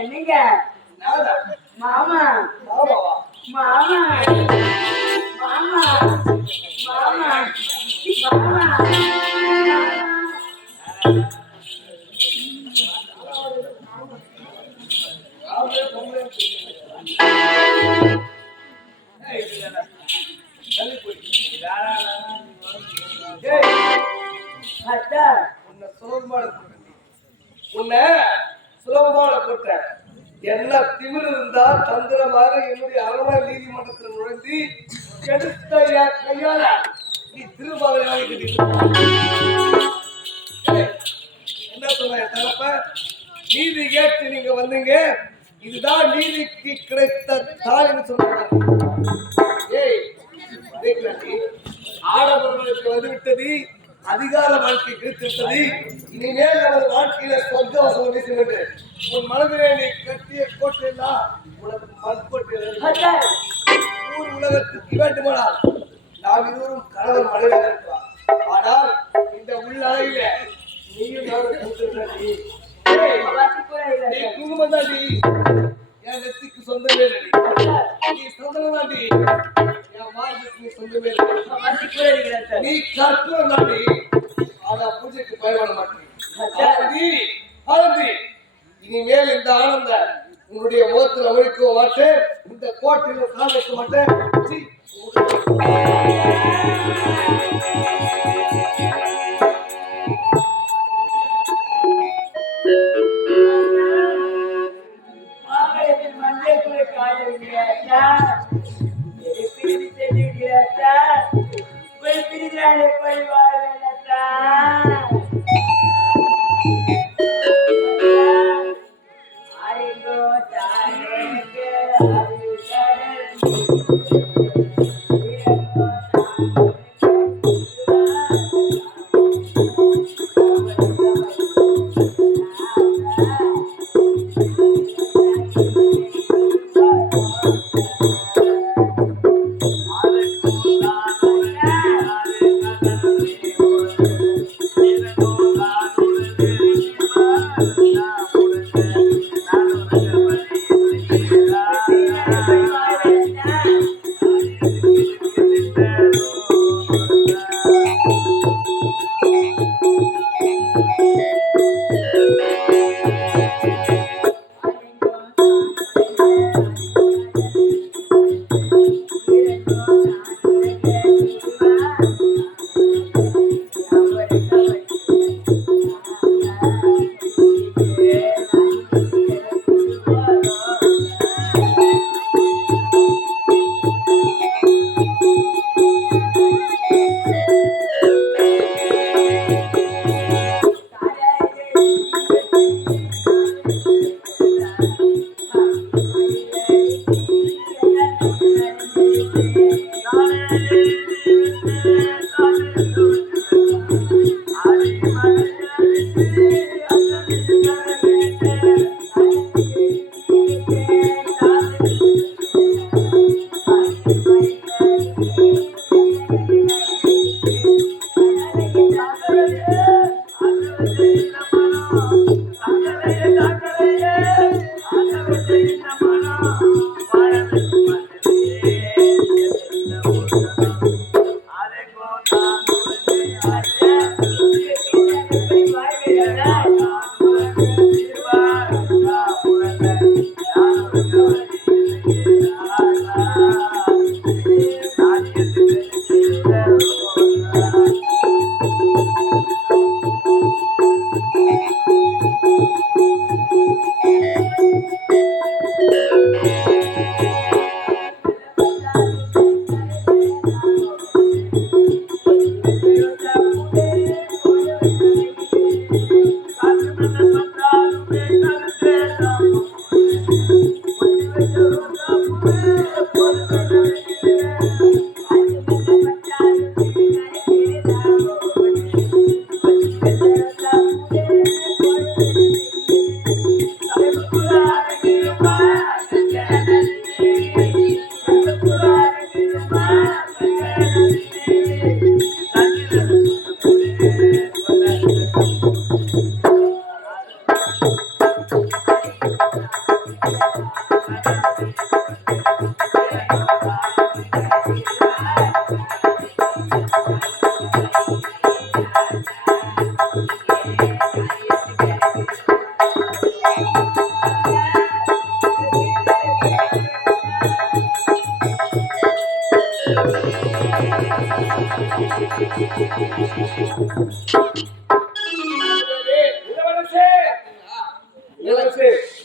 என்னங்க மாமா மாமா மாமா மாமா மாமா உன்னை சுலபமான கூட்ட என்ன திமிர் இருந்தா தந்திரமாக என்னுடைய அரவணை நீதிமன்றத்தில் நுழைந்து கெடுத்த கையால நீ திருபாவை வாங்கிட்டு என்ன சொன்ன தரப்ப நீதி கேட்டு நீங்க வந்தீங்க இதுதான் நீதிக்கு கிடைத்த தாள்னு சொன்னாங்க. ஏய் ஆடவர்களுக்கு வந்துவிட்டது அதிகார வாழ்க்கை கிடைத்திருந்தது. இனிமேல் நமது வாழ்க்கையில சொர்க்க வசனம் பேசுகின்ற உன் மனதிலே நீ கட்டிய கோட்டையெல்லாம் உனக்கு மண்கோட்டை ஊர் உலகத்துக்கு வேண்டுமானால் நாம் இருவரும் கணவன் மனைவியாக இருக்கலாம். ஆனால் இந்த உள்ள அறையில நீயும் நீ குங்குமம் தாண்டி என் நெத்திக்கு சொந்தமே நீ சொந்தம் தாண்டி என் மார்க்கு நீ சொந்தமே நீ கற்பூரம் தாண்டி ஆனா பூஜைக்கு பயன்பட மாட்டேன். இனிமேல் இந்த ஆனந்த உன்னுடைய முகத்தில் ஒழிக்க மாட்டேன். இந்த கோட்டையில் கால் வைக்க மாட்டேன்.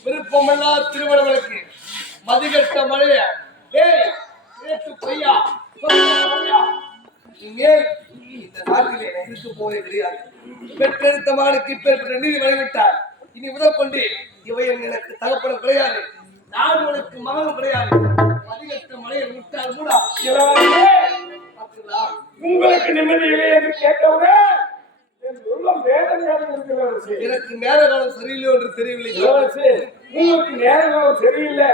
விருப்பமில்லா திருமணங்களுக்கு மதிகட்ட மழைய ஏய் கேட்டு பொய்யா இனிமேல் இந்த நாட்டிலே இருக்கு போவே கிடையாது. பெற்றெடுத்த மகனுக்கு இப்பேற்பட்ட நீதி வழங்கிவிட்டார். இனி முதல் கொண்டு இவையன் எனக்கு தகப்படம் கிடையாது. நான் உனக்கு மகனும் கிடையாது. மதிகட்ட மழையை விட்டால் கூட உங்களுக்கு நிம்மதி இல்லை என்று கேட்டவுடன் எனக்கு நேர காலம் சரியில்லை என்று தெரியவில்லை. உங்களுக்கு நேர காலம் சரியில்லை.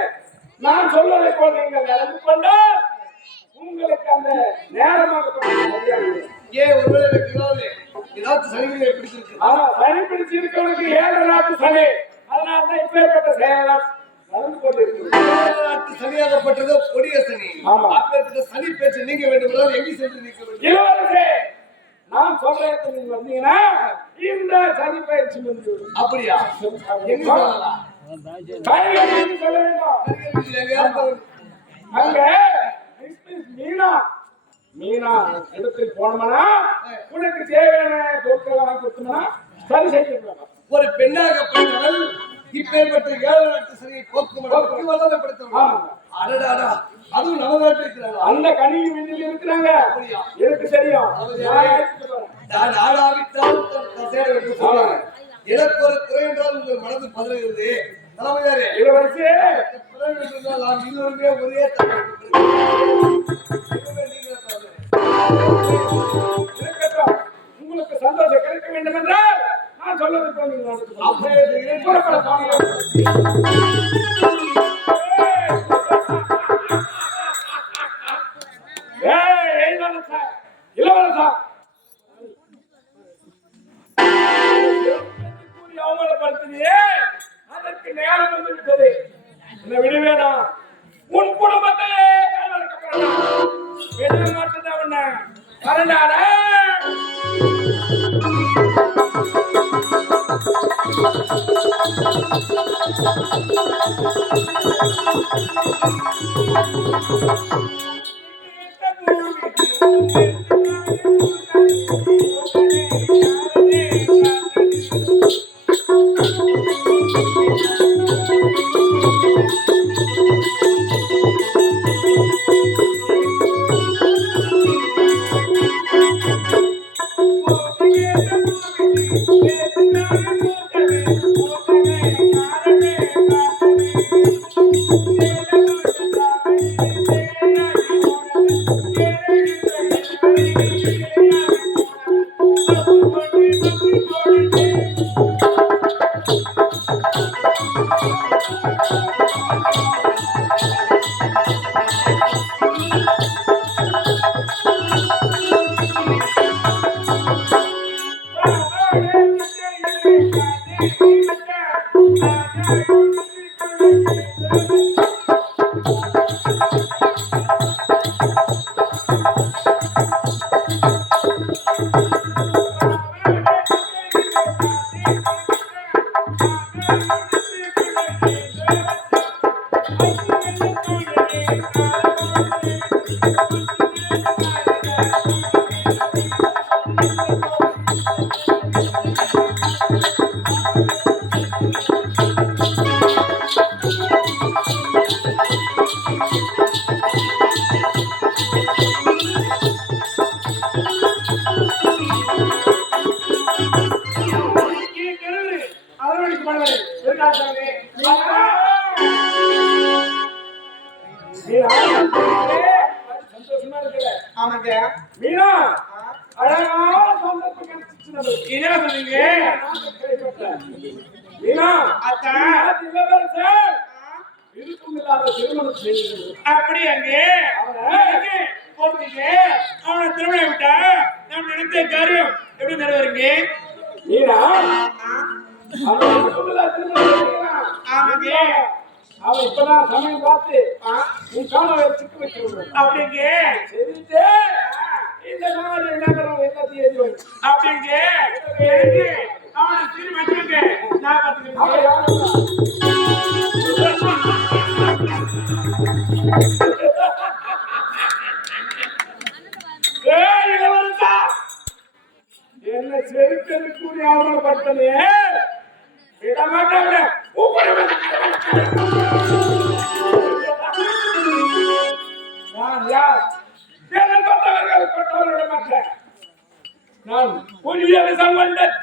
நான் சொல்வதை போல நீங்கள் நடந்து கொண்டால் உங்களுக்கு அந்த நேரமாக ஏன் ஒருவேளை எனக்கு ஏதாச்சும் சனிகளை பிடிச்சிருக்கு. சனி பிடிச்சிருக்கவனுக்கு 7 நாட்டு சனி. அதனால்தான் இப்பேற்பட்ட செயலம் நடந்து கொண்டிருக்கிறது. சனியாகப்பட்டதோ கொடிய சனி. அப்பேற்பட்ட சனி பேச்சு நீங்க வேண்டும் என்றால் எங்கே சென்று நீக்க வேண்டும்? இளவரசே, நான் சொல்றேன், நீங்க வந்தீங்கன்னா இந்த சனி பயிற்சி வந்து அப்படியா? எங்க சொல்லலாம்? சொல்ல வேண்டும். அங்க மீனா இடத்தில் போனோம்னா உனக்கு தேவையான பொருட்களை வாங்கி கொடுத்தோம்னா சரி செய்யலாம். ஒரு பெண்ணாகப்பட்டவள் இப்பேற்பட்ட 7 நாட்டு சனியை போக்கும் வல்லமைப்படுத்தலாம். அடடாடா, அதுவும் நம்ம நாட்டில் இருக்கிறாங்க. அந்த கணினி வீட்டில் இருக்கிறாங்க. எனக்கு தெரியும். நான் ஆடாவிட்டால் எனக்கு ஒரு குறை என்றால் உங்கள் மனது பதறுகிறது. தலைமையாரே, இளவரசே, நாம் இருவருமே ஒரே உங்களுக்கு சந்தோஷம் கிடைக்க வேண்டும் என்றால் நான் சொல்வது இளவரசா அவமானப்படுத்தினியே, அதற்கு நேரம் வந்து விட்டது. என்ன விட வேணாம். உன் குடும்பத்தையே மாட்டுதான் வரண்டாட. சந்தோஷமா இருக்கிற மீனா அழகான சந்தர்ப்பம் கிடைச்சிச்சு. என்ன சொன்னீங்க மீனா? இளவரசர் விருப்பம் இல்லாத திருமணம் செய்து அப்படி அங்கே போட்டீங்க. அவனை திருமணம் விட்டா நம்ம நினைத்த காரியம் எப்படி நிறைவேறுங்க மீனா? அவன் இப்பதான் சமயம் பார்த்து உன் காலை வச்சுட்டு வச்சிருக்கோம் அப்படிங்க. சரிட்டு இந்த நாடு நகரம் எல்லாத்தையும் எழுதி வை அப்படிங்க. அவனை திரும்பி வச்சுருங்க. நான் என்ன செருக்கது கூறி அவமானப்படுத்தலையே விட மாட்டாங்க. நான் யார்? என்னை தொட்டவர்கள் தொட்டவர்கள் விட மாட்டேன். நான் புதிய விஷம் கொண்டேன்.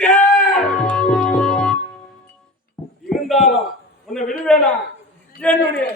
இருந்தாலும் உன்னை விடுவேனா? என்னுடைய